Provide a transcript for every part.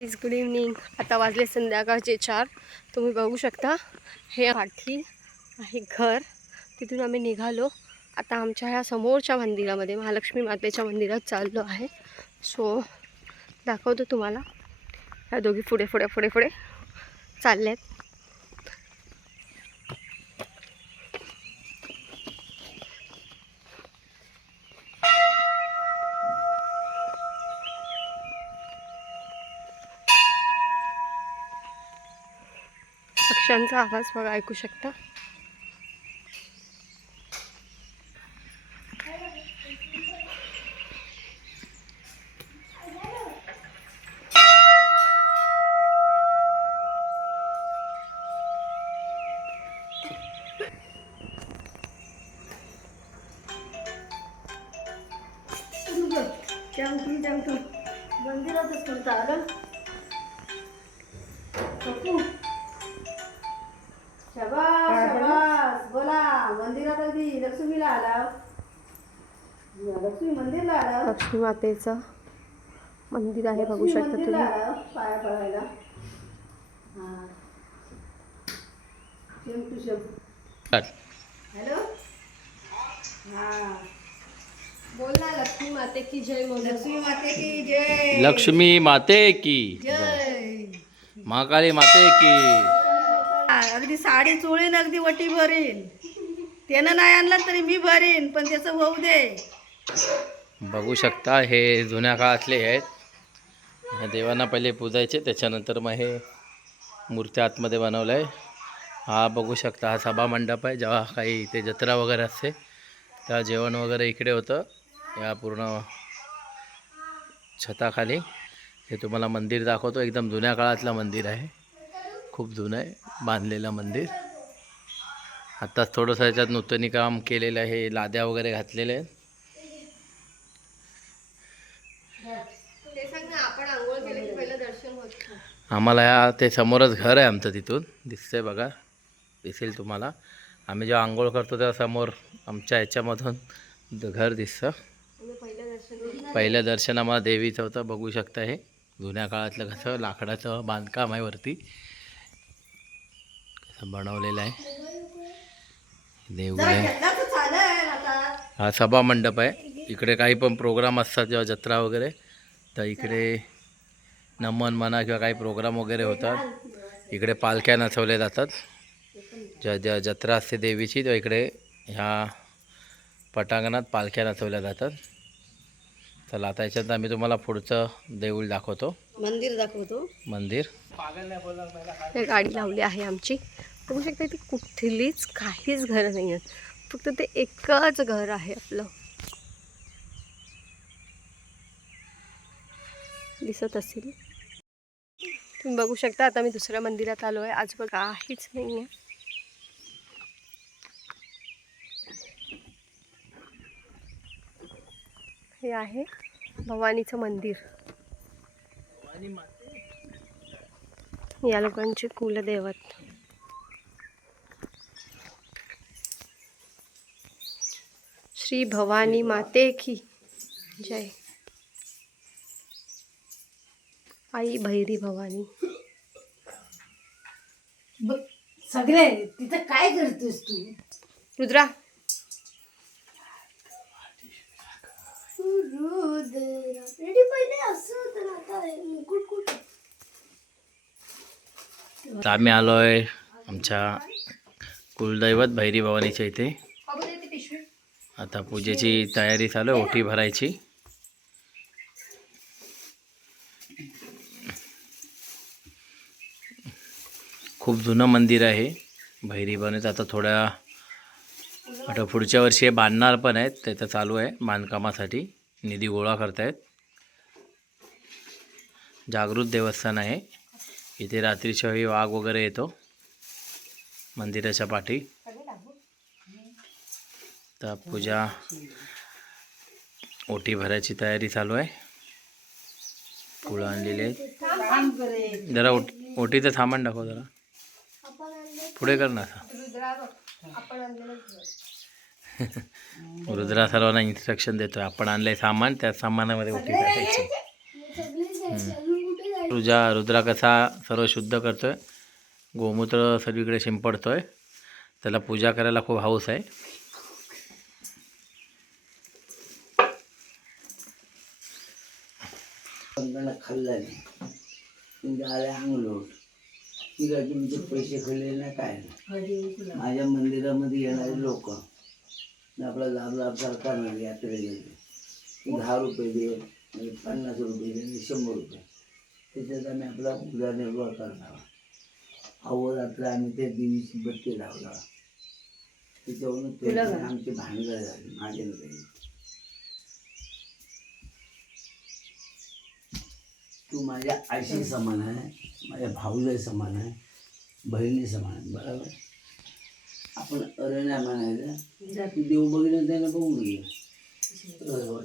Is good evening आता वाजले संध्याकाळचे चार. तुम्ही बघू शकता हे पाठी आहे घर. तिथून आम्ही निघालो. आता आमच्या ह्या समोरच्या मंदिरामध्ये महालक्ष्मी मातेच्या मंदिरात चाललो आहे. सो दाखवतो तुम्हाला. ह्या दोघी पुढे पुढे पुढे पुढे चालल्यात. पक्ष्यांचा आवाज बघा ऐकू शकता? मंदिरातच करता आलं. लक्ष्मीला आला लक्ष्मी मंदिरला आला लक्ष्मी मातेचं मंदिर आहे बघू लक्ष्मी शकता तुम्ही. पाया पडायला. हा. शेम टू शेम हॅलो हा. बोल ना लक्ष्मी माते की जय लक्ष्मी माते की जय. लक्ष्मी माते की. जय. महाकाली माते की. अगदी साडी चोळीन अगदी वटी भरीन. त्यानं नाही आणलं तरी मी भरीन पण त्याचं होऊ दे. बघू शकता हे जुन्या काळातले आहेत. ह्या देवांना पहिले पूजायचे त्याच्यानंतर मग हे मूर्ती आतमध्ये बनवलं आहे हा बघू शकता हा सभा मंडप आहे. जेव्हा काही इथे जत्रा वगैरे असते तेव्हा जेवण वगैरे इकडे होतं. या पूर्ण छताखाली. हे तुम्हाला मंदिर दाखवतो. एकदम जुन्या काळातलं मंदिर आहे. खूप जुनं आहे बांधलेलं मंदिर. आत्ताच थोडंसं याच्यात नूतनीकाम केलेलं आहे लाद्या वगैरे घातलेले आहेत. आम्हाला या ते समोरच घर आहे आमचं तिथून. दिसतंय बघा दिसेल तुम्हाला. आम्ही जेव्हा आंघोळ करतो तेव्हा समोर आमच्या ह्याच्यामधून द- घर दिसतं. पहिलं दर्शन होतं पहिलं दर्शन आम्हाला देवीचं होतं बघू शकता हे. जुन्या काळातलं कसं लाकडाचं बांधकाम आहे वरती. कसं बनवलेलं आहे. देऊळ आहे हा सभा मंडप आहे. इकडे काही पण प्रोग्राम असतात जेव्हा जत्रा वगैरे तर इकडे नमन म्हणा किंवा काही प्रोग्राम वगैरे होतात. इकडे पालख्या नचवल्या जातात. ज्या ज्या जत्रा असते देवीची तर इकडे ह्या पटांगणात पालख्या नचवल्या जातात. चला आता याच्यात आम्ही तुम्हाला पुढचं देऊळ दाखवतो. मंदिर दाखवतो. मंदिर. गाडी लावली आहे आमची. बघू शकता ती कुठलीच काहीच घरं नाही आहेत. फक्त ते एकच घर आहे आपलं. दिसत असेल. तुम्ही बघू शकता आता मी दुसऱ्या मंदिरात आलो आहे आजूबाजू काहीच नाही आहे हे आहे भवानीचं मंदिर. या लोकांचे कुलदैवत. श्री भवानी माते की। जय। आई भैरी भवानी। सगळे तिथं काय करतोस तू? रुद्रा। पहिले असं होतं आता मुकुट कुठे? तर आम्ही आलो आहे आमच्या कुलदैवत भैरी भवानीच्या इथे. आता पूजेची तयारी चालू आहे ओटी भरायची. खूप जुनं मंदिर आहे. भैरी भवानीचं आता थोड्या आता पुढच्या वर्षी हे बांधणार पण आहेत त्याचं चालू आहे बांधकामासाठी. निधी गोळा करतायत. जागृत देवस्थान आहे. इथे रात्रीच्या वेळी वाघ वगैरे येतो. मंदिराच्या पाठी. तर पूजा ओटी भरायची तयारी चालू आहे. फुलं आणलेली आहेत. जरा ओट ओटीचं सामान दाखव जरा. पुढे कर ना रुद्रा सर्वांना इन्स्ट्रक्शन देतोय. आपण आणलंय सामान त्या सामानामध्ये ओटी टाकायची रुजा रुद्रा कसा सर्व शुद्ध करतोय. गोमूत्र सगळीकडे शिंपडतोय. त्याला पूजा करायला खूप हाऊस आहे. पंधरा खाल्ला नाही म्हणजे आले अंगलोट. आहे तुमचे पैसे खाल्ले ना काय? नाही माझ्या मंदिरामध्ये येणारे लोक. आपला लाभ लाभ करणार यात्रे गेले. दहा रुपये दे आणि पन्नास रुपये दे आणि शंभर रुपये. त्याच्यात आम्ही आपला उदरनिर्वाह करणार. अहोरात्र आम्ही त्या देवीची बत्ती लावला त्याच्यावरून ते आमची भांडणं झाली माझ्या तू माझ्या आईशी समान आहे माझ्या भाऊला समान आहे बहिणी समान आहे बरोबर? आपण अरण्या म्हणायचं. तू देव बघितलं त्याला बघून घे. बरोबर.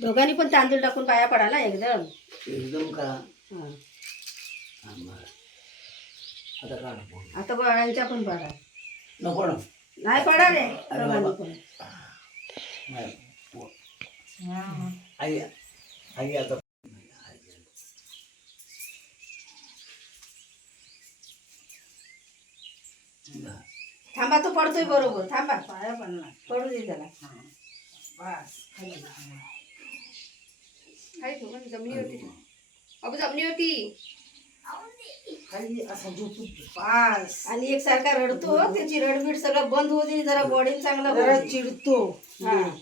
दोघांनी पण तांदूळ टाकून पाया पडाला एकदम. एकदम करा हा. बरं. आता काढा फोन. आता बाळांच्या पण पडा. नको ना नाही पडा रे दोघांनी. पण. नाही. आई आई आता थांबा तो पडतोय बरोबर. थांबा. पाया पडणार पडू दे त्याला. बस. खाली. ठेव ना, जमिनीवरती. ठेव. अगं जमिनीवरती. खाली असं झोपून ठेव. बस. आणि एक सारखा रडतो त्याची रडबीड सगळं बंद होऊ दे जरा बॉडी चांगला जरा चिडतो. हा.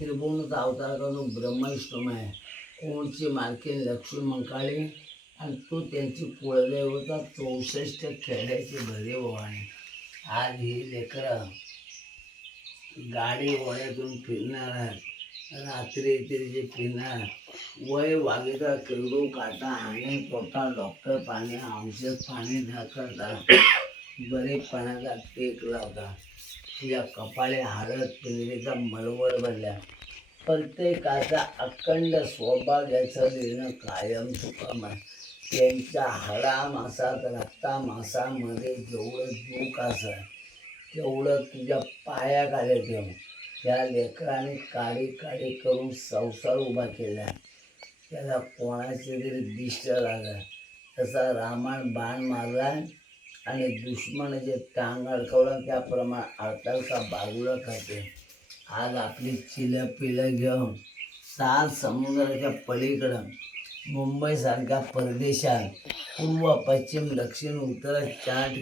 त्रिभुवनाचा अवतार करून ब्रह्मविष्णू आहे. कोणची मालकीन लक्ष्मी मंकाळी आणि तो त्यांची कुळदेवता चौसष्ट खेड्याची भरे वाणी आज ही लेकरं गाडी वयातून फिरणार रात्री जे फिरणार. वय वागेचा किरडू काटा आणि पोटा डॉक्टर पाणी औषध पाणी न करता बरेपणाचा टेक लावता. या कपाळे हारत पिंजरीचा मळवळ भरल्या. प्रत्येकाचा अखंड सौभाग्याचं देणं कायम सुखम आहे त्यांच्या हाडा मासात रक्ता मासामध्ये जेवढं दुःख असं तेवढं तुझ्या पायाखाली ठेव. त्या लेकराने काळी काळी करून संसार उभा केला. त्याला कोणाची तरी दिष्ट लागला. तसा रामायण बाण मारला आणि दुश्मन जे टांग अडकवलं त्याप्रमाणे अडकायचा बाजूला खाते. आज आपली चिलं पिलं घेऊन सात समुद्राच्या पलीकडं मुंबईसारख्या परदेशात पूर्व पश्चिम दक्षिण उत्तर चार